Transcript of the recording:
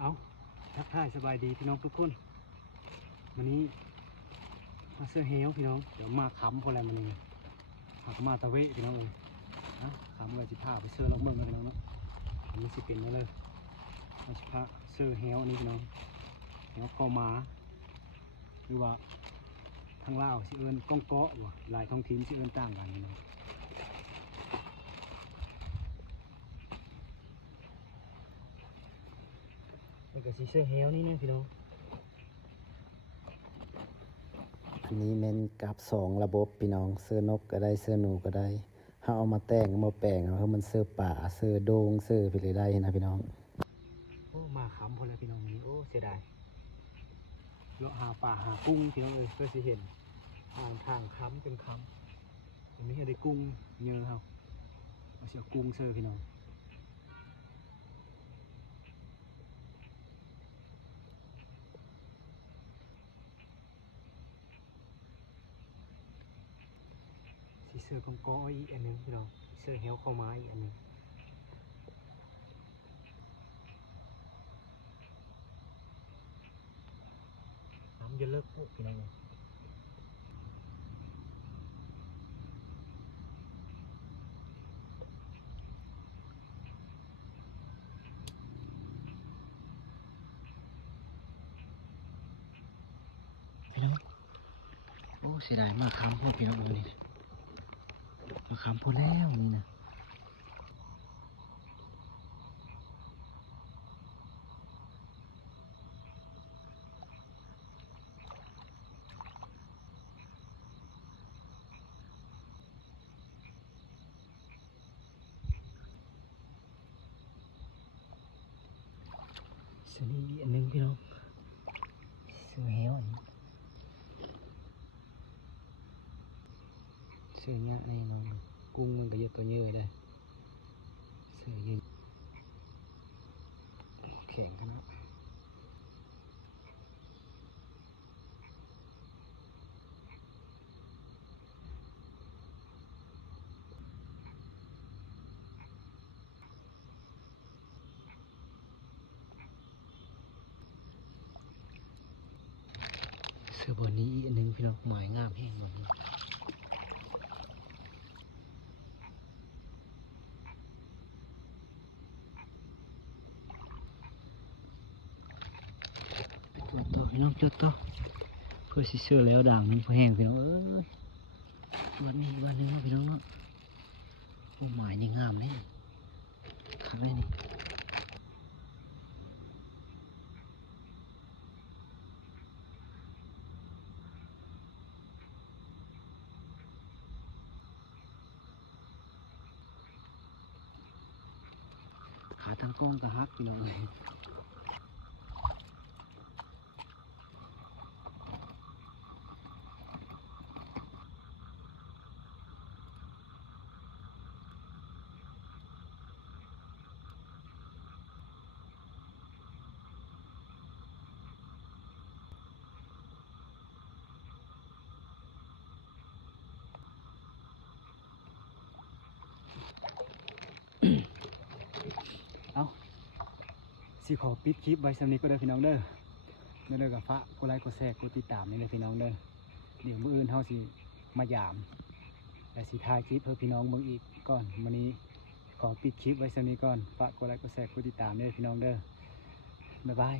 เอาทักทายสบายดีพี่น้องทุกคนวันนี้มาเสื้อเฮลพี่น้องเดี๋ยวมาค้ำพอแล้วมันนี่หักมาตะเวะพี่น้องเองนะค้ำเลยสิผ้าไปเสื้อลงเมืองเลยพี่น้องเนาะอันนี้สิเป็นนั่นเลยมาสิผ้าเสื้อเฮลนี่พี่น้องเฮลคอมาหรือว่าทางลาวสิเอิญก้องเกาะว่ะหลายท้องถิ่นสิเอิญต่างกันพี่น้องนี่ก็สิเสื้อเฮลนี่นะพี่น้องอันนี้แม่นกับ2ระบบพี่น้องเสื้อนกก็ได้เสื้อหนูก็ได้ถ้าเอามาแต่งมาแปลงเอามันเสื้อป่าเสื้อโดงเสื้อไปเลยได้นะพี่น้องโอ้มาค้ำพอแล้วพี่น้องวันนี้โอ้เสียดายเลาะหาป่าหากุ้งพี่น้องเอ้ยเพื่อสิเห็นทางค้ำเป็นค้ำอันนี้ได้กุ้งเยอะครับเอาเสียกุ้งเซอร์พี่น้องสีเสือกองก้อยอีกอันนึงพี่น้องเสือเฮลเข้ามาอีกอันนึงน้ำจะเลิกปุ๊บพี่น้องเลยพี่น้องโอ้เสียดายมากค้ำพวกพี่น้องเลยมาค้ำพูดแล้วนี่นะเสือนี่อันนึงพี่น้องเสือเฮลอันนี้เสือเนี้ยนี่น้องกุ้งมันก็เยอะตัวเยอะเลยเสือยืนแข็งขนาดเสือบนนี้อันนึงพี่น้องหมายงามแห้งเลยจดต่อพี่น้องจดต่อเพื่อสิเสื้อแล้วด่างมันพอแห้งพี่น้องเอ้ยวันนี้วันนึงพี่น้องเนาะโอ้หมายนี่งามเลยขังเลยนี่ขาทางก้นก็ฮักพี่น้องเลยเอาสิขอปิดคลิปไว้สำนี้ก็ได้พี่น้องเด้อไม่เลิกกับพระกดไลค์กดแชร์กดติดตามนี่เลยพี่น้องเด้อเดี๋ยวมื้ออื่นเฮาสิมายามและสิถ่ายคลิปเพื่อพี่น้องเบิ่งอีกก่อนวันนี้ขอปิดคลิปไว้สำนี้ก่อนฝากกดไลค์กดแชร์กดติดตามนี่เลยพี่น้องเด้อบ๊ายบาย